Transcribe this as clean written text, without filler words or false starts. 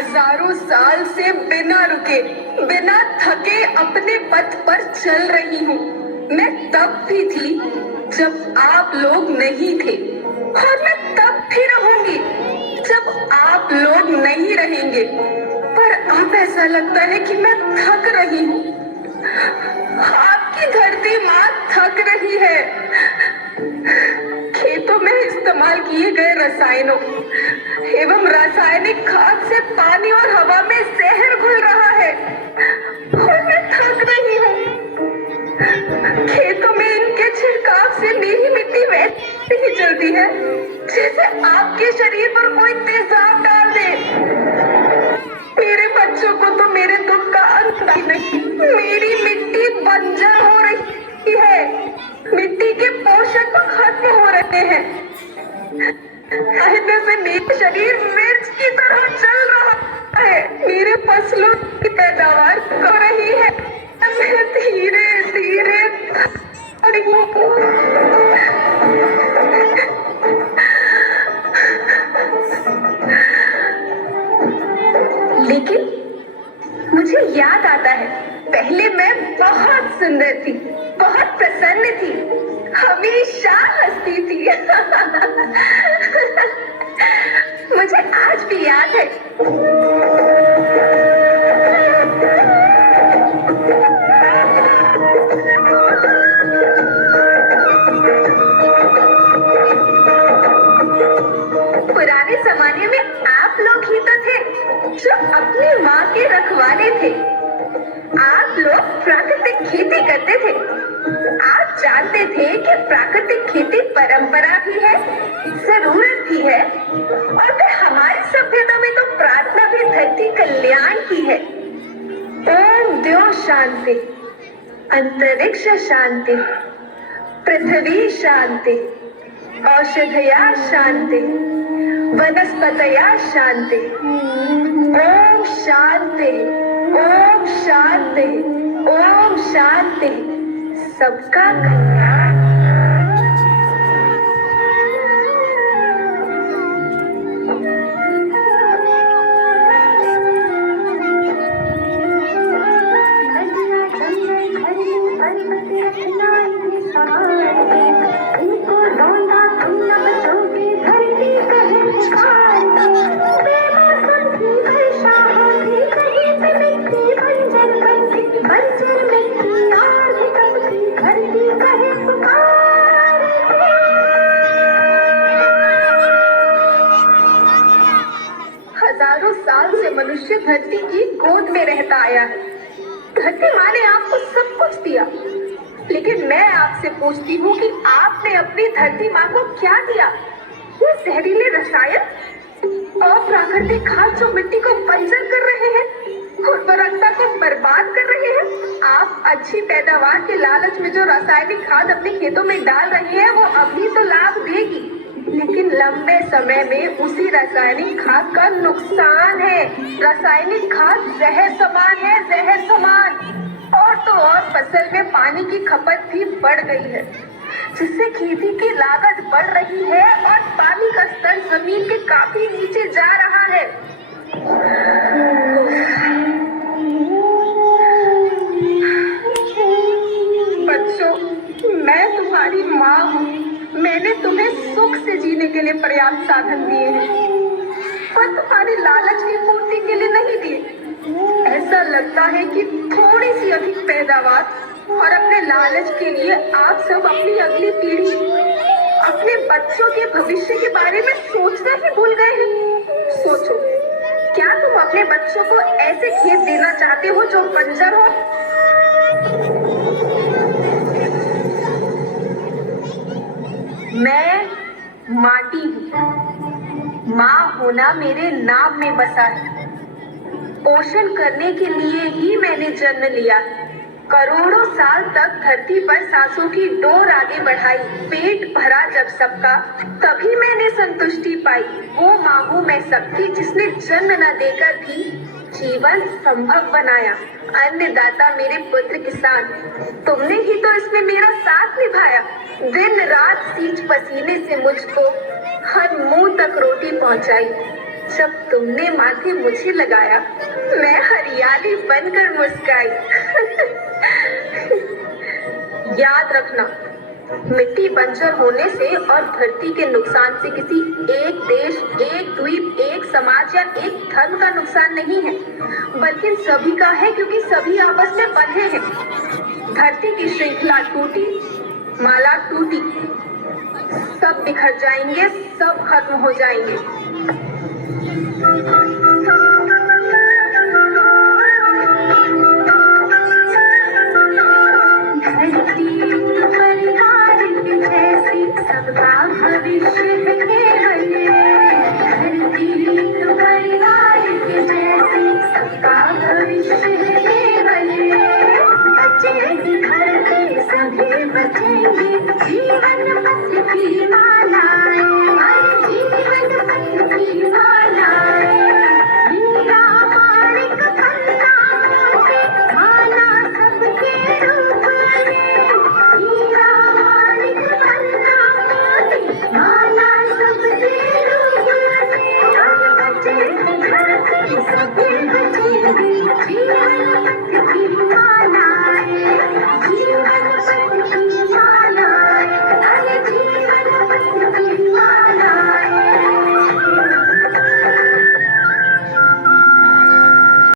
हजारों साल से बिना रुके, बिना थके अपने पथ पर चल रही हूँ। मैं तब भी थी जब आप लोग नहीं थे, और मैं तब भी रहूंगी जब आप लोग नहीं रहेंगे। पर अब ऐसा लगता है कि मैं थक रही हूँ। आपकी धरती माँ थक रही है। खेतों में इस्तेमाल किए गए रसायनों एवं रासायनिक खाद से पानी और हवा में जहर घुल रहा है, और मैं थक रही हूँ। खेतों में इनके छिड़काव से मेरी मिट्टी वैसे ही चलती है जैसे आपके शरीर पर कोई तेजाब डाल दे। मेरे बच्चों को तो मेरे दुख का अंत नहीं। मेरी मिट्टी बंजर हो रही है, मिट्टी के पोषक खत्म हो रहे हैं। कहने से मेरा शरीर मिर्च की तरह चल रहा है। मेरे फसलों की पैदावार हो रही है। मैं धीरे धीरे लेकिन मुझे याद आता है, पहले मैं बहुत सुंदर थी, बहुत प्रसन्न थी, हमेशा हंसती थी। मुझे आज भी याद है। पुराने जमाने में आप लोग ही तो थे जो अपनी माँ के रखवाले थे। आप लोग प्राकृतिक खेती करते थे। आप जानते थे कि प्राकृतिक खेती परंपरा भी है, जरूरत भी है, और फिर हमारी सभ्यता में तो प्रार्थना भी धरती कल्याण की है। ओम द्यो शांति, अंतरिक्ष शांति, पृथ्वी शांति, औषधया शांति, वनस्पतया शांति। ओम शांति, ओम शांति, ओम शांति। सबका कल्याण। हजारों साल से मनुष्य धरती की गोद में रहता आया है। धरती माँ ने आपको सब कुछ दिया, लेकिन मैं आपसे पूछती हूँ कि आपने अपनी धरती माँ को क्या दिया? ये जहरीले रसायन और प्राकृतिक खाद जो मिट्टी को बंजर कर रहे हैं, उर्वरकता को बर्बाद कर रहे हैं। आप अच्छी पैदावार के लालच में जो रासायनिक खाद अपने खेतों में डाल रहे हैं, वो अभी तो लाभ देगी, लेकिन लंबे समय में उसी रासायनिक खाद का नुकसान है। रासायनिक खाद जहर समान है, जहर समान। और तो और फसल में पानी की खपत भी बढ़ गई है, जिससे खेती की लागत बढ़ रही है और पानी का स्तर जमीन के काफी नीचे जा रहा है। बच्चों, मैं तुम्हारी माँ हूँ। मैंने तुम्हें सुख से जीने के लिए पर्याप्त साधन दिए हैं, पर तुम्हारी लालच की पूर्ति के लिए नहीं दिए। ऐसा लगता है कि थोड़ी सी अधिक पैदावार और अपने लालच के लिए आप सब अपनी अगली पीढ़ी, अपने बच्चों के भविष्य के बारे में सोचना ही भूल गए हैं। सोचो, क्या तुम अपने बच्चों को ऐसे खेत देना चाहते हो जो बंजर हो? मैं माटी हूँ। माँ होना मेरे नाम में बसा है। पोषण करने के लिए ही मैंने जन्म लिया। करोड़ों साल तक धरती पर सांसों की डोर आगे बढ़ाई। पेट भरा जब सबका, तभी मैंने संतुष्टि पाई। वो माँ हूँ मैं सबकी, जिसने जन्म न देकर भी जीवन संभव बनाया। अन्नदाता मेरे पुत्र किसान, तुमने ही तो इसमें मेरा साथ निभाया। दिन रात सींच पसीने से मुझको हर मुंह तक रोटी पहुंचाई। जब तुमने माथे मुझे लगाया, मैं हरियाली बनकर मुस्काई। याद रखना, मिट्टी बंजर होने से और धरती के नुकसान से किसी एक देश, एक द्वीप, एक समाज या एक धर्म का नुकसान नहीं है, बल्कि सभी का है, क्योंकि सभी आपस में बंधे हैं। धरती की श्रृंखला टूटी, माला टूटी, सब बिखर जाएंगे, सब खत्म हो जाएंगे। सबका भविष्य है केवल, धरती तो परिवार के जैसे सबका भविष्य है केवल। बचेगी धरती सभी बचेंगे, जीवन पथ की मालाएं, जीवन पथ की मालाएं। हीरा माणिक पन्ना मोती, माला सबके रूप में। हीरा माणिक पन्ना माला सबके रूप में। बचेगी धरती सभी बचेंगे, जीवन पथ